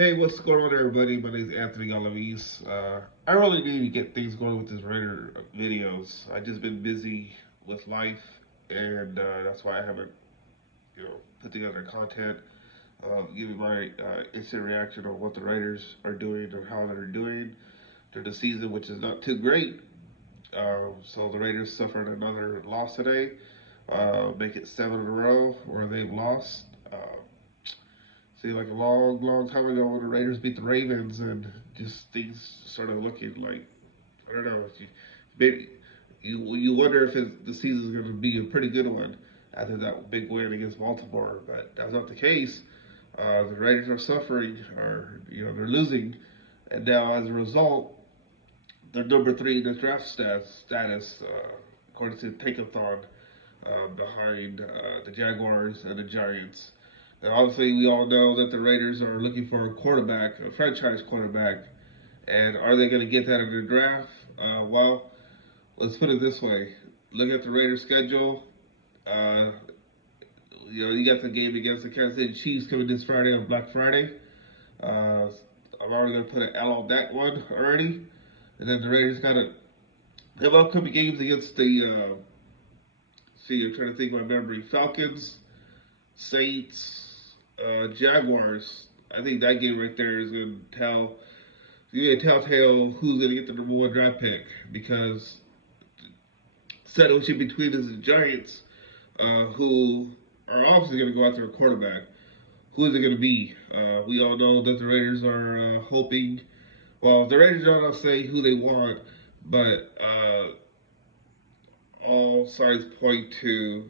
Hey, what's going on, everybody? My name is Anthony Galavis. I really need to get things going with this Raider videos. I just been busy with life, and that's why I haven't, put together content, giving my instant reaction on what the Raiders are doing or how they're doing during the season, which is not too great. So the Raiders suffered another loss today, make it 7 in a row where they've lost. See, like a long, long time ago when the Raiders beat the Ravens, and just things started looking like, I don't know. Maybe you wonder if the season's going to be a pretty good one after that big win against Baltimore, but that's not the case. The Raiders are suffering, or they're losing, and now as a result, they're number three in the draft status according to Tankathon, behind the Jaguars and the Giants. And obviously, we all know that the Raiders are looking for a quarterback, a franchise quarterback. And are they going to get that in the draft? Well, let's put it this way. Look at the Raiders' schedule. Uh, you got the game against the Kansas City Chiefs coming this Friday on Black Friday. Uh, I'm already going to put an L on that one already. And then the Raiders got have upcoming games against the, see, I'm trying to think of my memory, Falcons, Saints, Jaguars. I think that game right there is going to telltale who's going to get the number one draft pick, because sandwiched between us and the Giants, who are obviously going to go after a quarterback. Who is it going to be? We all know that the Raiders are hoping. Well, the Raiders don't know say who they want, but all signs point to,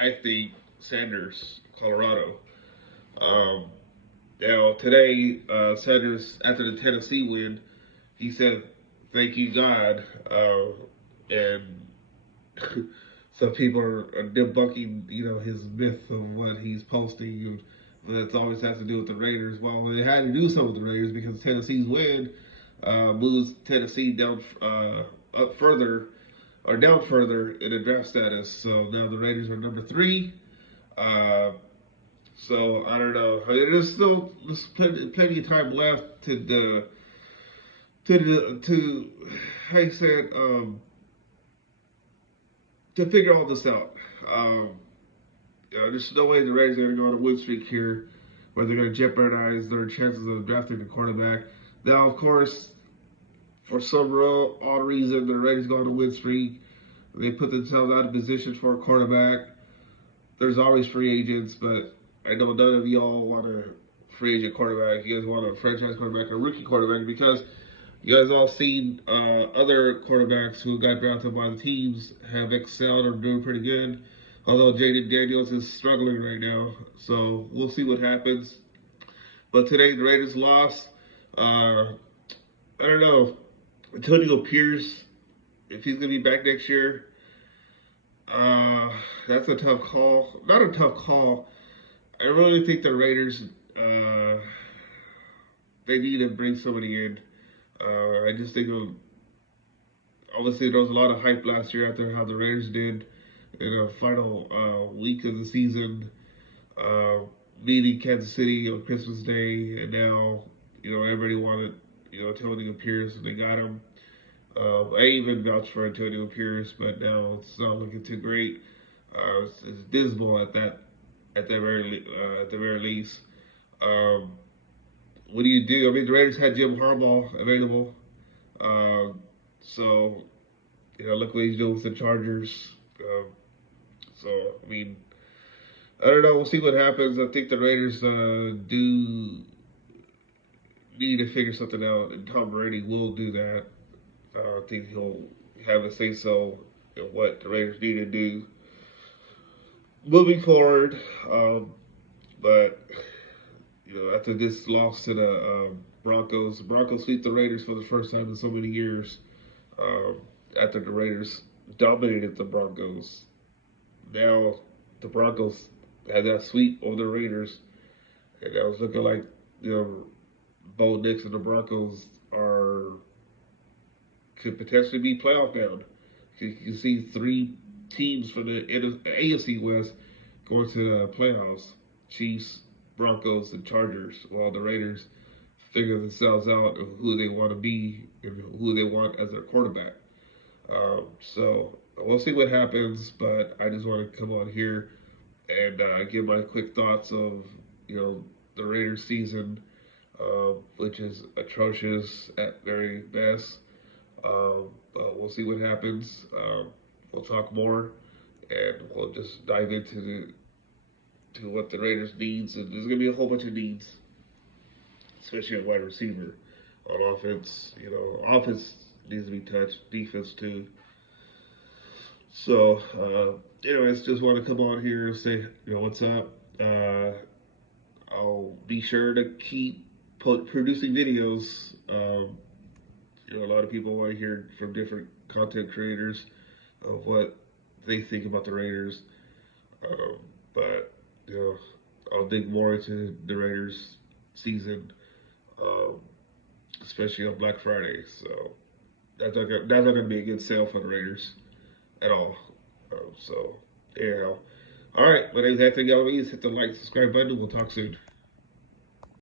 I think, Sanders, Colorado. Um, Now, today, Sanders, after the Tennessee win, he said, "Thank you, God." And some people are debunking, his myth of what he's posting. That always has to do with the Raiders. Well, it had to do something with the Raiders because Tennessee's win moves Tennessee down up further or down further in the draft status. So now the Raiders are number three. Uh, so I don't know. I mean, there's plenty of time left to how you said to figure all this out. Um, there's no way the Raiders are going to go on a win streak here, where they're going to jeopardize their chances of drafting a quarterback. Now, of course, for some real odd reason, the Raiders go on a win streak. They put themselves out of position for a quarterback. There's always free agents, but I know none of y'all want a free agent quarterback. You guys want a franchise quarterback, a rookie quarterback, because you guys all seen other quarterbacks who got drafted by the teams have excelled or doing pretty good. Although Jaden Daniels is struggling right now, so we'll see what happens. But today the Raiders lost. I don't know. Antonio Pierce, if he's gonna be back next year, that's a tough call. Not a tough call. I really think the Raiders, they need to bring somebody in. I just think obviously there was a lot of hype last year after how the Raiders did in the final week of the season, uh, beating Kansas City on Christmas Day, and now everybody wanted Antonio Pierce, and they got him. I even vouched for Antonio Pierce, but now it's not looking too great. It's dismal at the very least. Um, what do you do? I mean, the Raiders had Jim Harbaugh available, uh, so look what he's doing with the Chargers. So I mean, I don't know. We'll see what happens. I think the Raiders do need to figure something out, and Tom Brady will do that. I think he'll have a say so in what the Raiders need to do moving forward. But after this loss to the Broncos sweep the Raiders for the first time in so many years. Um, After the Raiders dominated the Broncos, now the Broncos had that sweep over the Raiders, and that was looking like Bo Nix and the Broncos are could potentially be playoff bound. You can see three teams from the AFC West going to the playoffs: Chiefs, Broncos and Chargers, while the Raiders figure themselves out of who they want to be and who they want as their quarterback. So we'll see what happens, but I just want to come on here and give my quick thoughts of the Raiders season, which is atrocious at very best. But we'll see what happens. We'll talk more, and we'll just dive into to what the Raiders needs, and there's gonna be a whole bunch of needs, especially at wide receiver. On offense, offense needs to be touched. Defense too. So, anyways, just want to come on here and say, what's up. I'll be sure to keep producing videos. A lot of people want to hear from different content creators of what they think about the Raiders. But I'll dig more into the Raiders season, um, especially on Black Friday. So that's not gonna be a good sale for the Raiders at all. So anyhow, all right. My name is Anthony Galaviz. Hit the like, subscribe button. We'll talk soon.